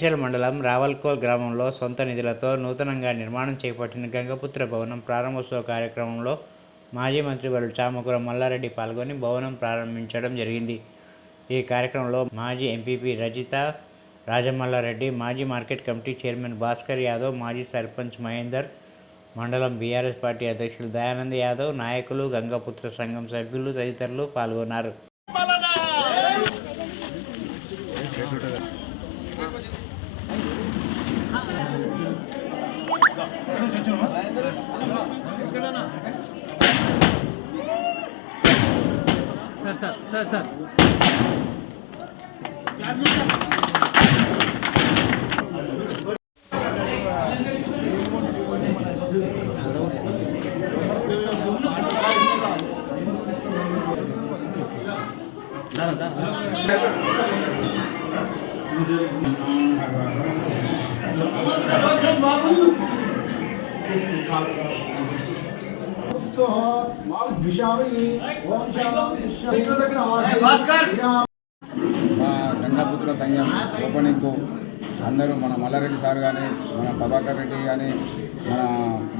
మేడ్చల్ మండలం రావల్కోల్ గ్రామంలో సొంత నిధులతో నూతనంగా నిర్మాణం చేపట్టిన గంగపుత్ర భవనం ప్రారంభోత్సవ కార్యక్రమంలో మాజీ మంత్రి మంత్రివర్యులు చామకుర మల్లారెడ్డి పాల్గొని భవనం ప్రారంభించడం జరిగింది. ఈ కార్యక్రమంలో మాజీ ఎంపీపీ రజిత రాజమల్లారెడ్డి మాజీ market committee chairman Bhaskar Yadav మాజీ సర్పంచ్ మహేందర్ మండలం బీఆర్ఎస్ పార్టీ అధ్యక్షులు దయానంద్ యాదవ్ నాయకులు గంగపుత్ర సంఘం సభ్యులు తదితరులు పాల్గొన్నారు. Sir sir sir sir Babu Gangaputra సంఘం ఓపెనింగ్కు అందరూ మన మల్లారెడ్డి సార్ కానీ మన ప్రభాకర్ రెడ్డి కానీ మన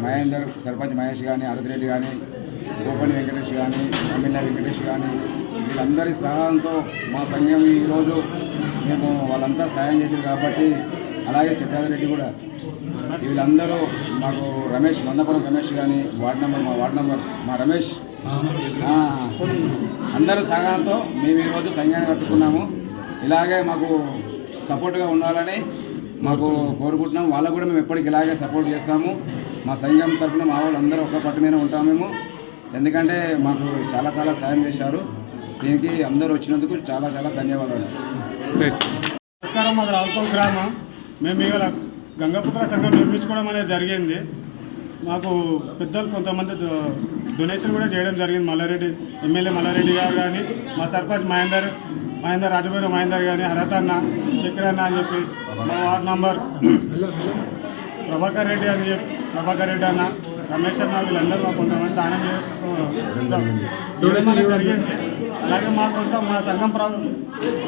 మహేందర్ సర్పంచ్ మహేష్ కానీ అరతిరెడ్డి కానీ గోపని వెంకటేష్ కానీ ఎమ్మెల్యే వెంకటేష్ కానీ వీళ్ళందరి సహాయంతో మా సంఘం ఈరోజు మేము వాళ్ళంతా సాయం చేశారు కాబట్టి అలాగే చిట్టారెడ్డి కూడా. వీళ్ళందరూ మాకు రమేష్ మందపురం రమేష్ కానీ వార్డ్ నెంబర్ మా వార్డ్ నెంబర్ మా రమేష్. అందరూ సహకారంతో సహాయంతో మేము ఈరోజు సంఘాన్ని కట్టుకున్నాము. ఇలాగే మాకు సపోర్ట్గా ఉండాలని మాకు కోరుకుంటున్నాం. వాళ్ళకు కూడా మేము ఎప్పటికి ఇలాగే సపోర్ట్ చేస్తాము. మా సంఘం తరఫున మా వాళ్ళు అందరూ ఒక పట్టు మీద ఉంటాము మేము. ఎందుకంటే మాకు చాలా చాలా సాయం చేశారు. దీనికి అందరూ వచ్చినందుకు చాలా చాలా ధన్యవాదాలు. నమస్కారం. మాది రావుకోల్ గ్రామం. మేము ఇవాళ గంగాపుత్ర సంఘం నిర్మించుకోవడం అనేది జరిగింది. మాకు పెద్దలు కొంతమంది డొనేషన్ కూడా చేయడం జరిగింది. మల్లారెడ్డి ఎమ్మెల్యే మల్లారెడ్డి గారు కానీ మా సర్పంచ్ మహేందర్ మహేందర్ రాజభైరవ మహేందర్ కానీ హరత్ అన్న చక్రన్న అని చెప్పేసి మా వార్డ్ నంబర్ ప్రభాకర్ రెడ్డి అని చెప్పి ప్రభాకర్ రెడ్డి అన్న రమేష్ అన్న వీళ్ళందరూ మాకు కొంతమంది దానం చే- ఇవ్వడం అనేది జరిగింది. అలాగే మా కొంత మా సంఘం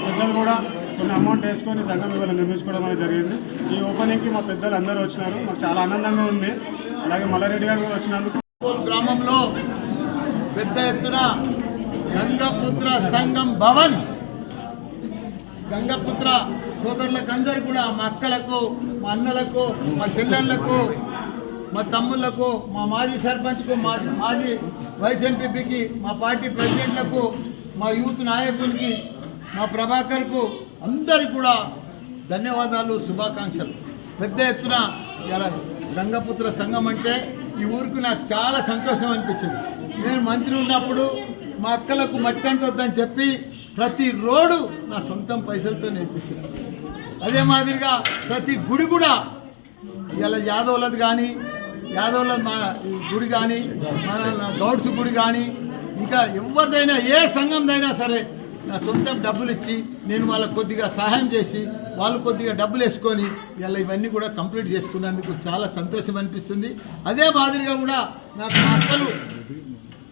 పెద్దలు కూడా కొన్ని అమౌంట్ వేసుకొని సంఘం ఇవాళ నిర్మించుకోవడం అనేది జరిగింది. ఈ ఓపెనింగ్కి మా పెద్దలు అందరూ వచ్చినారు. మాకు చాలా ఆనందంగా ఉంది. అలాగే మల్లారెడ్డి గారు కూడా వచ్చినందుకు గ్రామంలో పెద్ద ఎత్తున గంగపుత్ర సంఘం భవన్. గంగపుత్ర సోదరులకు అందరు కూడా మా అక్కలకు మా అన్నలకు మా చెల్లెళ్ళకు మా తమ్ముళ్ళకు మా మాజీ సర్పంచ్కు మా మాజీ వైస్ ఎంపీపీకి మా పార్టీ ప్రెసిడెంట్లకు మా యూత్ నాయకులకి మా ప్రభాకర్కు అందరికి కూడా ధన్యవాదాలు శుభాకాంక్షలు. పెద్ద ఎత్తున ఇలా గంగపుత్ర సంఘం అంటే ఈ ఊరికి నాకు చాలా సంతోషం అనిపించింది. నేను మంత్రి ఉన్నప్పుడు మా అక్కలకు మట్టి అంటొద్దని చెప్పి ప్రతి రోడ్డు నా సొంతం పైసలతో నేర్పించింది అదే మాదిరిగా ప్రతి గుడి కూడా ఇలా యాదవులది కానీ యాదవుల మా గుడి కానీ మన నా గౌడ్స్ గుడి కానీ ఇంకా ఎవరిదైనా ఏ సంఘందైనా సరే నా సొంతం డబ్బులు ఇచ్చి నేను వాళ్ళకి కొద్దిగా సహాయం చేసి వాళ్ళు కొద్దిగా డబ్బులు వేసుకొని ఇలా ఇవన్నీ కూడా కంప్లీట్ చేసుకున్నందుకు చాలా సంతోషం అనిపిస్తుంది. అదే మాదిరిగా కూడా నాకు మా అక్కలు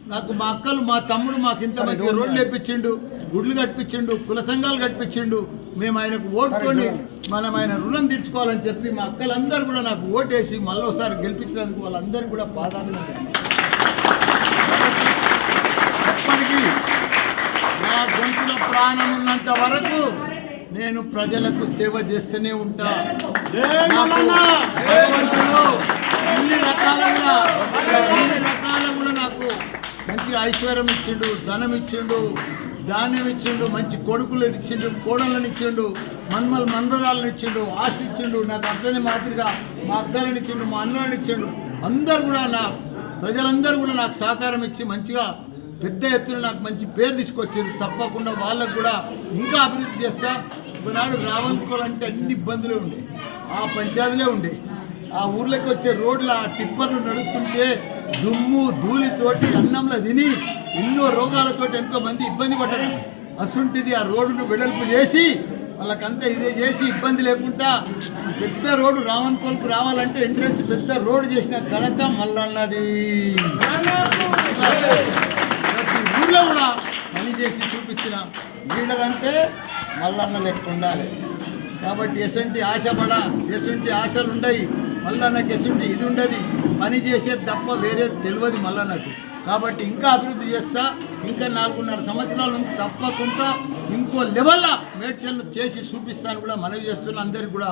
నాకు మా అక్కలు మా తమ్ముడు మాకు ఇంత మంచి రోడ్లు వేపించిండు గుడ్లు కట్టించిండు కుల సంఘాలు కట్టించిండు మేము ఆయనకు ఓటుకొని మనం ఆయన రుణం తీర్చుకోవాలని చెప్పి మా అక్కలందరూ కూడా నాకు ఓటేసి మళ్ళీసారి గెలిపించినందుకు వాళ్ళందరూ కూడా బాధాభినందనలు ఎప్పటికీ నా గొంతులో ప్రాణం ఉన్నంత వరకు నేను ప్రజలకు సేవ చేస్తూనే ఉంటా. భగవంతుడు అన్ని రకాలుగా అన్ని నాకు మంచి ఐశ్వర్యం ఇచ్చిండు ధనం ఇచ్చిండు ధాన్యం ఇచ్చిండు మంచి కొడుకులను ఇచ్చిండు కోడళ్ళని ఇచ్చిండు మన్మల్ మందరాలను ఇచ్చిండు ఆస్తి ఇచ్చిండు నాకు అట్లనే మాదిరిగా మా అక్కలను ఇచ్చిండు మా అన్నని ఇచ్చిండు. అందరు కూడా నా ప్రజలందరూ కూడా నాకు సహకారం ఇచ్చి మంచిగా పెద్ద ఎత్తున నాకు మంచి పేరు తీసుకొచ్చారు. తప్పకుండా వాళ్ళకు కూడా ఇంకా అభివృద్ధి చేస్తా. ఒకనాడు రావణుకోవాలంటే అన్ని ఇబ్బందులే ఉండే. ఆ పంచాయతీలే ఉండే. ఆ ఊర్లోకి వచ్చే రోడ్ల ఆ టిప్పర్లు నడుస్తుంటే దుమ్ము ధూళితోటి అన్నంలో తిని ఎన్నో రోగాలతోటి ఎంతో మంది ఇబ్బంది పడ్డారు. అసుంటిది ఆ రోడ్డును వెడల్పు చేసి వాళ్ళకంతా ఇదే చేసి ఇబ్బంది లేకుండా పెద్ద రోడ్డు రావణకోల్కు రావాలంటే ఎంట్రెన్స్ పెద్ద రోడ్డు చేసిన ఘనత మళ్ళన్నది ఊళ్ళో కూడా పని చేసి చూపించిన లీడర్ అంటే మల్లన్న లెక్క ఉండాలి. కాబట్టి ఎసంటి ఆశపడ ఎసంటి ఆశలు ఉండయి. మల్లన్నకి నాకు ఎసంటి ఇది ఉండదు. పని చేసేది తప్ప వేరే తెలియదు మల్లన్నకు. కాబట్టి ఇంకా అభివృద్ధి చేస్తా ఇంకా నాలుగున్నర సంవత్సరాలు తప్పకుండా ఇంకో లెవెల్లో మేడ్చల్ చేసి చూపిస్తాను కూడా మనవి చేస్తున్న అందరికి కూడా